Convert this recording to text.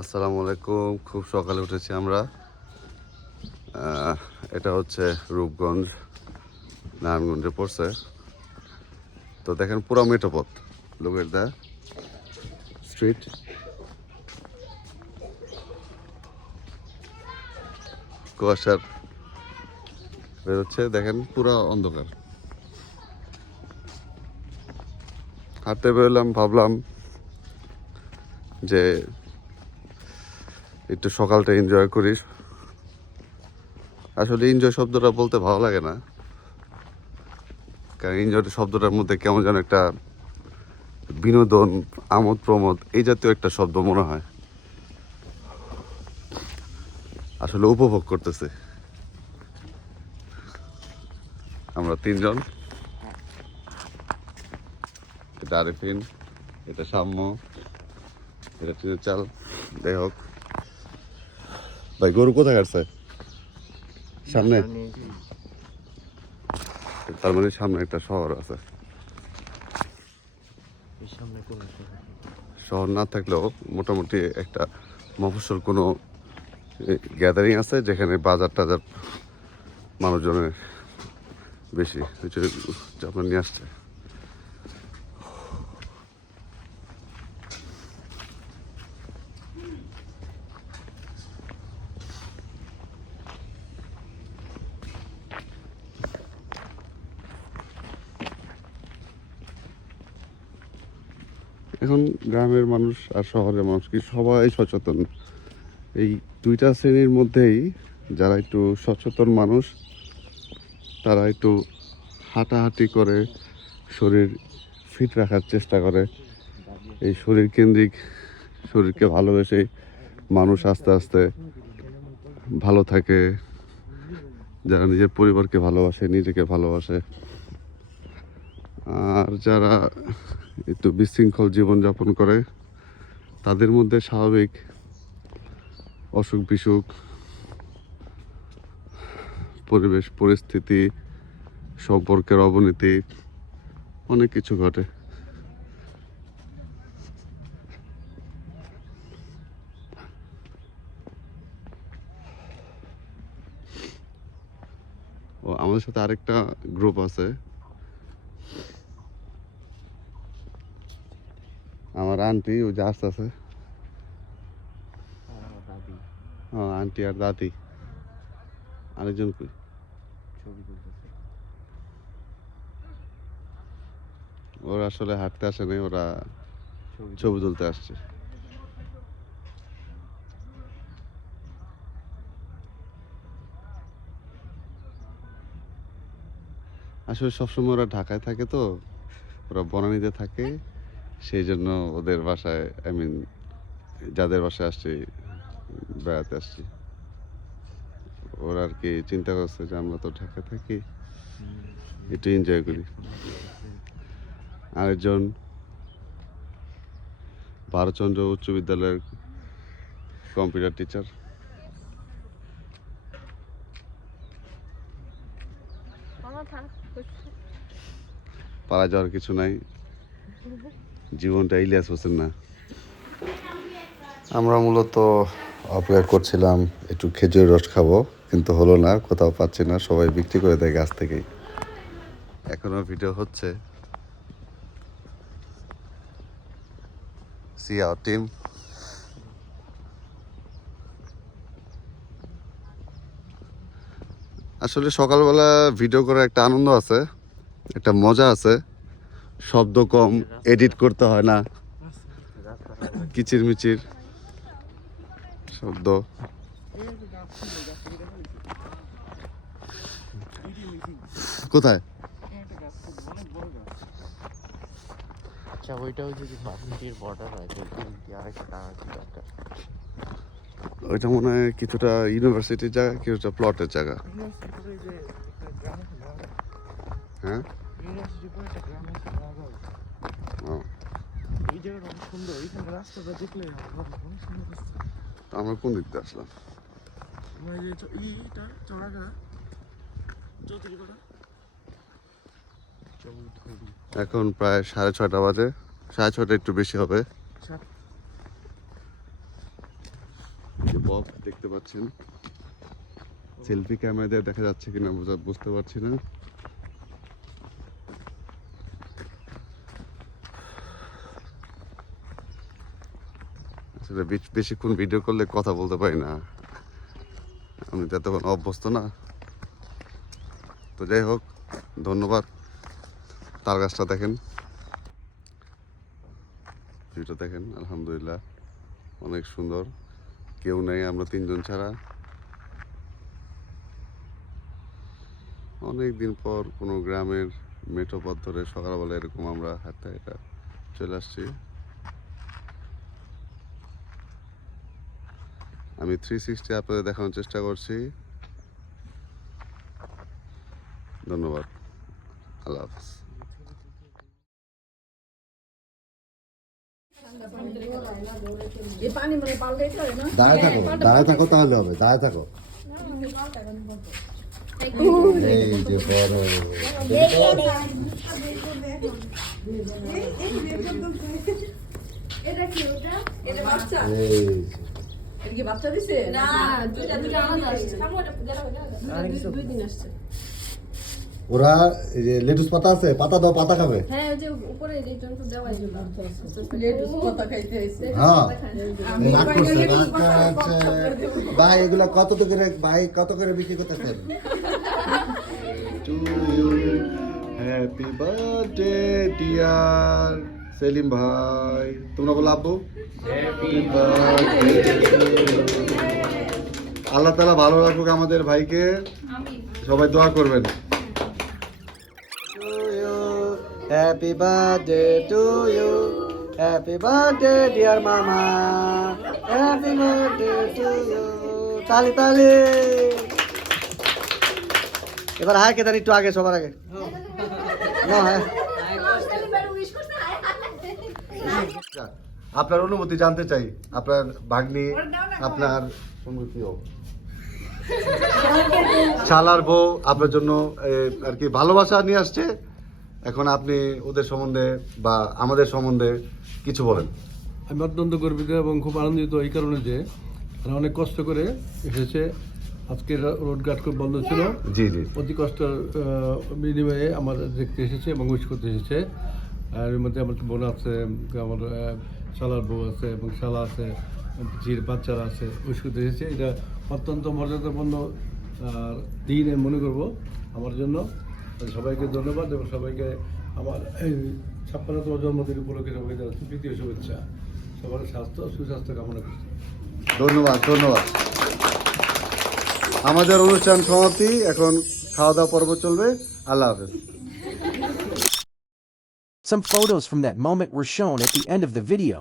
আসসালামু আলাইকুম। খুব সকালে উঠেছি আমরা। এটা হচ্ছে রূপগঞ্জ, নারায়ণগঞ্জে পড়ছে। তো দেখেন পুরো মেঠোপথ, লোক এট দ্য স্ট্রিট। কুয়াশার বেরোচ্ছে, দেখেন পুরো অন্ধকার। হাঁটতে বেরোলাম, ভাবলাম যে একটু সকালটা এনজয় করি। আসলে এনজয় শব্দটা বলতে ভালো লাগে না, কারণ এনজয় শব্দটার মধ্যে কেমন যেন একটা বিনোদন, আমোদ প্রমোদ এই জাতীয় একটা শব্দ মনে হয়। আসলে উপভোগ করতেছে আমরা তিনজন। এটা আরিফিন, এটা সাম্য, এটা টিনের চাল। যাই হোক, ভাই গরু কোথায় কাটছে? সামনে। তার মানে সামনে একটা শহর আছে। শহর না থাকলেও মোটামুটি একটা মফস্বল কোনো গ্যাদারিং আছে, যেখানে বাজার টাজার মানুষজনের বেশি। আপনার নিয়ে আসছে। এখন গ্রামের মানুষ আর শহরের মানুষ কি সবাই সচেতন। এই দুইটা শ্রেণীর মধ্যেই যারা একটু সচেতন মানুষ, তারা একটু হাঁটাহাঁটি করে শরীর ফিট রাখার চেষ্টা করে। এই শরীর কেন্দ্রিক, শরীরকে ভালোবেসে মানুষ আস্তে আস্তে ভালো থাকে। যারা নিজের পরিবারকে ভালোবাসে, নিজেকে ভালোবাসে, আর যারা একটু বিশৃঙ্খল জীবনযাপন করে, তাদের মধ্যে স্বাভাবিক অসুখ বিসুখ, পরিবেশ পরিস্থিতি, সম্পর্কের অবনতি, অনেক কিছু ঘটে। ও আমাদের সাথে আরেকটা গ্রুপ আছে, আমার আন্টি ও যে আসতেছে। আন্টি আর দাদি। আরেকজন কই? ওরা আসলে হাঁটতে আসে নাই, ওরা ছবি তুলতে আসছে। আসলে সবসময় ওরা ঢাকায় থাকে, তো ওরা বনানীতে থাকে। সেই জন্য ওদের বাসায়, আই মিন যাদের বাসায় আসছি, বেড়াতে আসছি। ওরা আর কি চিন্তা করছে যে আমরা তো ঢাকায় থাকি, একটু এনজয় করি। আরেকজন ভারতচন্দ্র উচ্চ বিদ্যালয়ের কম্পিউটার টিচার। পারা যাওয়ার কিছু নাই, জীবনটা ইলিয়াস হোসেন না। আমরা মূলত অপেক্ষা করছিলাম একটু খেজুর রস খাবো, কিন্তু হলো না, কোথাও পাচ্ছি না, সবাই বিক্রি করে দেয় গাছ থেকেই। এখনো ভিডিও হচ্ছে। See our team. আসলে সকালবেলা ভিডিও করার একটা আনন্দ আছে, একটা মজা আছে। শব্দ কম, এডিট করতে হয় না, কিচির মিচির শব্দ। কোথায়? আচ্ছা, ওইটাও যদি 5 মিনিটের বর্ডার হয় তো আরেকটা টানা দরকার। ওইটা মনে হয় কিছুটা ইউনিভার্সিটির জায়গা, কিছুটা প্লটের জায়গা। হ্যাঁ, ও, এই জায়গাটা অনেক সুন্দর, এইখানে রাস্তাটা দেখলে অনেক সুন্দর রাস্তা। আমরা কোন দিক দিয়ে আসলাম? আমরা এই যে এইটা চড়াগা চৌধুরীপাড়া চৌধুরী। এখন প্রায় 6:30 বাজে, 6:30 একটু বেশি হবে। বক্স দেখতে পাচ্ছেন। সেলফি ক্যামেরা দিয়ে দেখা যাচ্ছে কিনা বুঝতে পারছি না। আসলে বেশিক্ষণ ভিডিও করলে কথা বলতে পারি না, আমি তো এতক্ষণ অভ্যস্ত না। তো যাই হোক, ধন্যবাদ। তার গাছটা দেখেন, ভিউটা দেখেন, আলহামদুলিল্লাহ অনেক সুন্দর। কেউ নেই, আমরা তিনজন ছাড়া। অনেক দিন পর কোনো গ্রামের মেঠো পথ ধরে সকালবেলা এরকম আমরা হাঁটতে হাঁটা চলে আসছি। আমি 360 আপনাদের দেখানোর চেষ্টা করছি। ধন্যবাদ, আল্লাহ হাফেজ। দাঁড়ায় থাকো তাহলে হবে, দাঁড়ায় থাকো। এই যে বড় বাচ্চা দিছে না, ওরা এই যে লেটুস পাতা আছে, পাতা দাও, পাতা খাবে। হ্যাঁ ওই যে উপরে এই জন্য দেওয়াই জন্য লেটুস পাতা খাইতে হইছে। হ্যাঁ রাগ করছে, রাগ করছে। ভাই এগুলা কত করে, ভাই কত করে বিক্রি করতেছেন? To you, happy birthday dear Selim ভাই। তোমরা বলো আব্বু হ্যাপি বার্থডে। আল্লাহ তাআলা ভালো রাখুক আমাদের ভাইকে, সবাই দোয়া করবেন। Happy birthday to you, happy birthday dear মামা, হ্যাপি বার্থডে টু ইউ। তালি তালি। এবার হাই কে দেন একটু আগে, সবার আগে না। হ্যাঁ আপনার অনুমতি জানতে চাই, আপনার ভাগ্নি, আপনার শালার বউ আপনার জন্য আর কি ভালোবাসা নিয়ে আসছে। এখন আপনি ওদের সম্বন্ধে বা আমাদের সম্বন্ধে কিছু বলেন। আমি অত্যন্ত গর্বিত এবং খুব আনন্দিত এই কারণে যে তারা অনেক কষ্ট করে এসেছে। আজকে রোডঘাট খুব বন্ধ ছিল, জি জি, অতি কষ্টের বিনিময়ে আমার দেখতে এসেছে এবং উইশ করতে এসেছে। আর এর মধ্যে আমার বোন আছে, আমার শালার বউ আছে এবং শালা আছে, ঝির বাচ্চারা আছে, উইশ করতে এসেছে। এটা অত্যন্ত মর্যাদাপূর্ণ দিন আমি মনে করবো আমার জন্য। সবাইকে ধন্যবাদ এবং সবাইকে আমার এই 56তম জন্মদিন উপলক্ষে সবাইকে জানাচ্ছি তৃতীয় শুভেচ্ছা। সবার সুস্বাস্থ্য কামনা করছি। ধন্যবাদ ধন্যবাদ। আমাদের অনুষ্ঠান সমাপ্তি, এখন খাওয়া দাওয়া পর্ব চলবে। আল্লাহ হাফেজ। Some photos from that moment were shown at the end of the video.